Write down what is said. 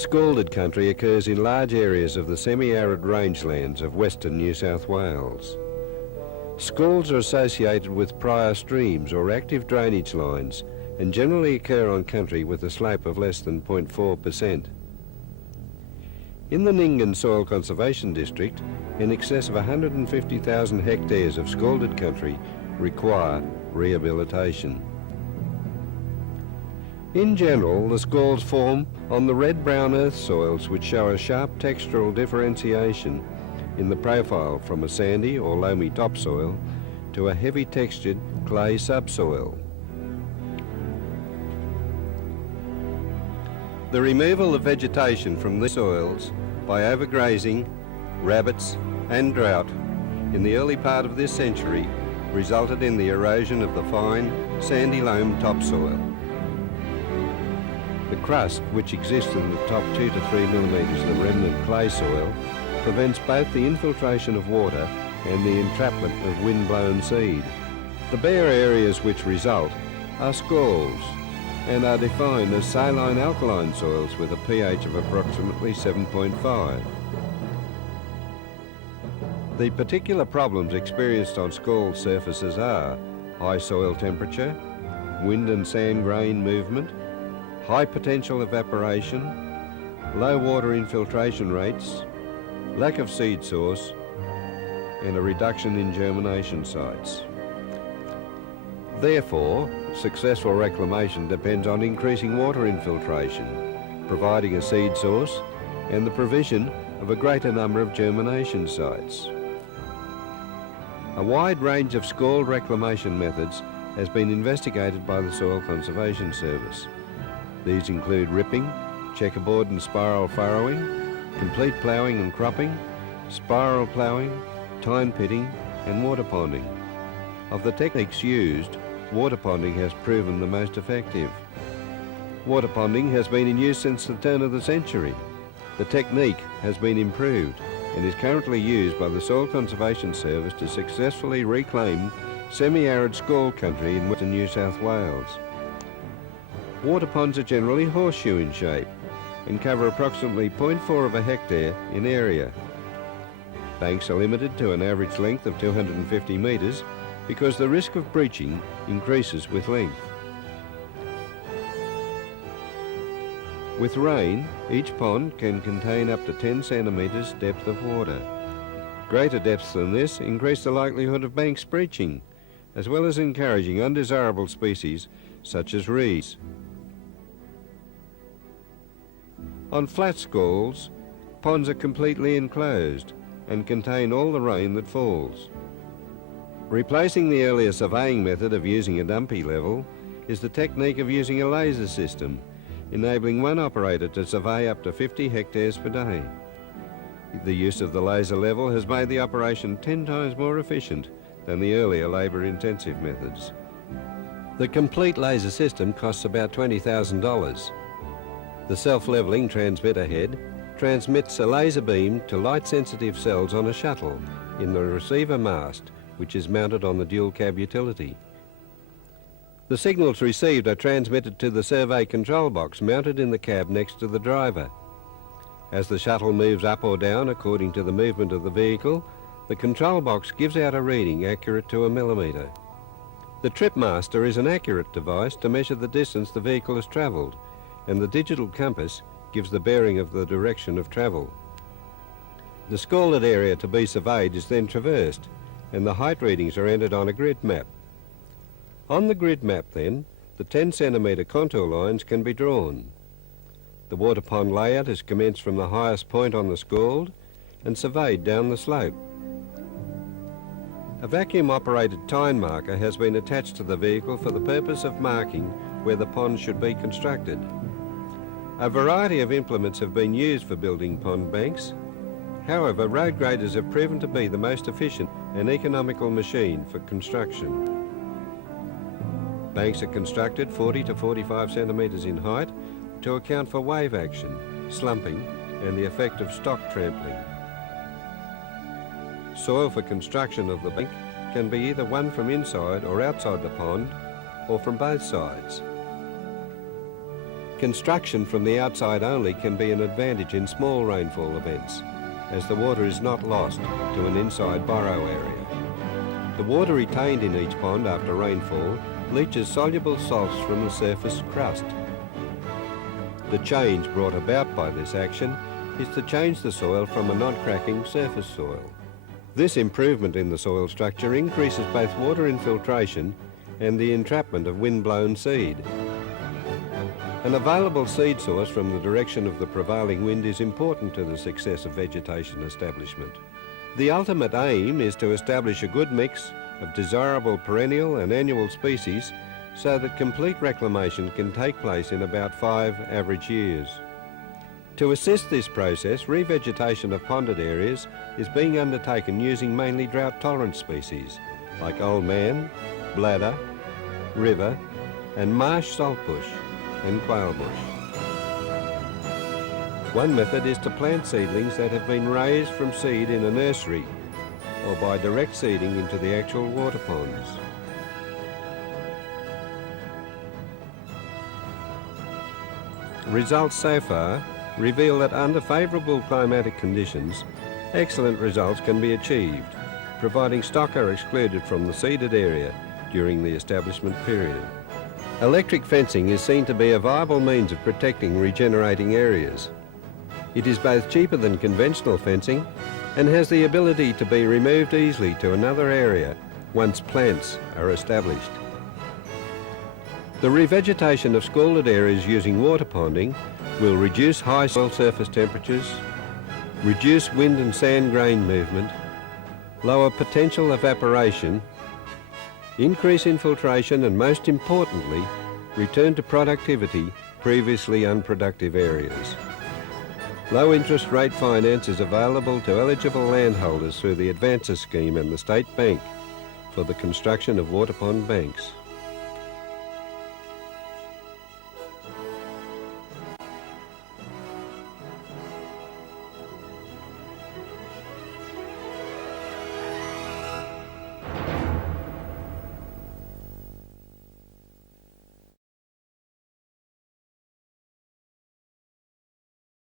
Scalded country occurs in large areas of the semi-arid rangelands of western New South Wales. Scalds are associated with prior streams or active drainage lines and generally occur on country with a slope of less than 0.4%. In the Nyngan Soil Conservation District, in excess of 150,000 hectares of scalded country require rehabilitation. In general, the scalds form on the red-brown earth soils which show a sharp textural differentiation in the profile from a sandy or loamy topsoil to a heavy textured clay subsoil. The removal of vegetation from these soils by overgrazing, rabbits and drought in the early part of this century resulted in the erosion of the fine sandy loam topsoil. The crust, which exists in the top 2 to 3 millimetres of remnant clay soil, prevents both the infiltration of water and the entrapment of wind-blown seed. The bare areas which result are scalds and are defined as saline alkaline soils with a pH of approximately 7.5. The particular problems experienced on scald surfaces are high soil temperature, wind and sand grain movement, high potential evaporation, low water infiltration rates, lack of seed source, and a reduction in germination sites. Therefore, successful reclamation depends on increasing water infiltration, providing a seed source, and the provision of a greater number of germination sites. A wide range of scald reclamation methods has been investigated by the Soil Conservation Service. These include ripping, checkerboard and spiral furrowing, complete ploughing and cropping, spiral ploughing, tine pitting and water ponding. Of the techniques used, water ponding has proven the most effective. Water ponding has been in use since the turn of the century. The technique has been improved and is currently used by the Soil Conservation Service to successfully reclaim semi-arid scald country in western New South Wales. Water ponds are generally horseshoe in shape and cover approximately 0.4 of a hectare in area. Banks are limited to an average length of 250 metres because the risk of breaching increases with length. With rain, each pond can contain up to 10 centimetres depth of water. Greater depths than this increase the likelihood of banks breaching, as well as encouraging undesirable species such as reeds. On flat scalds, ponds are completely enclosed and contain all the rain that falls. Replacing the earlier surveying method of using a dumpy level is the technique of using a laser system, enabling one operator to survey up to 50 hectares per day. The use of the laser level has made the operation 10 times more efficient than the earlier labour-intensive methods. The complete laser system costs about $20,000. The self-levelling transmitter head transmits a laser beam to light-sensitive cells on a shuttle in the receiver mast, which is mounted on the dual cab utility. The signals received are transmitted to the survey control box mounted in the cab next to the driver. As the shuttle moves up or down according to the movement of the vehicle, the control box gives out a reading accurate to a millimetre. The tripmaster is an accurate device to measure the distance the vehicle has travelled, and the digital compass gives the bearing of the direction of travel. The scalded area to be surveyed is then traversed, and the height readings are entered on a grid map. On the grid map then, the 10 centimetre contour lines can be drawn. The water pond layout is commenced from the highest point on the scald and surveyed down the slope. A vacuum-operated tine marker has been attached to the vehicle for the purpose of marking where the pond should be constructed. A variety of implements have been used for building pond banks. However, road graders have proven to be the most efficient and economical machine for construction. Banks are constructed 40 to 45 centimetres in height to account for wave action, slumping and the effect of stock trampling. Soil for construction of the bank can be either one from inside or outside the pond or from both sides. Construction from the outside only can be an advantage in small rainfall events, as the water is not lost to an inside borrow area. The water retained in each pond after rainfall leaches soluble salts from the surface crust. The change brought about by this action is to change the soil from a non-cracking surface soil. This improvement in the soil structure increases both water infiltration and the entrapment of wind-blown seed. An available seed source from the direction of the prevailing wind is important to the success of vegetation establishment. The ultimate aim is to establish a good mix of desirable perennial and annual species so that complete reclamation can take place in about 5 average years. To assist this process, revegetation of ponded areas is being undertaken using mainly drought-tolerant species like old man, bladder, river and marsh saltbush and quail bush. One method is to plant seedlings that have been raised from seed in a nursery or by direct seeding into the actual water ponds. Results so far reveal that under favourable climatic conditions, excellent results can be achieved, providing stock are excluded from the seeded area during the establishment period. Electric fencing is seen to be a viable means of protecting regenerating areas. It is both cheaper than conventional fencing and has the ability to be removed easily to another area once plants are established. The revegetation of scalded areas using water ponding will reduce high soil surface temperatures, reduce wind and sand grain movement, lower potential evaporation, increase infiltration and, most importantly, return to productivity previously unproductive areas. Low interest rate finance is available to eligible landholders through the Advances Scheme and the State Bank for the construction of water pond banks.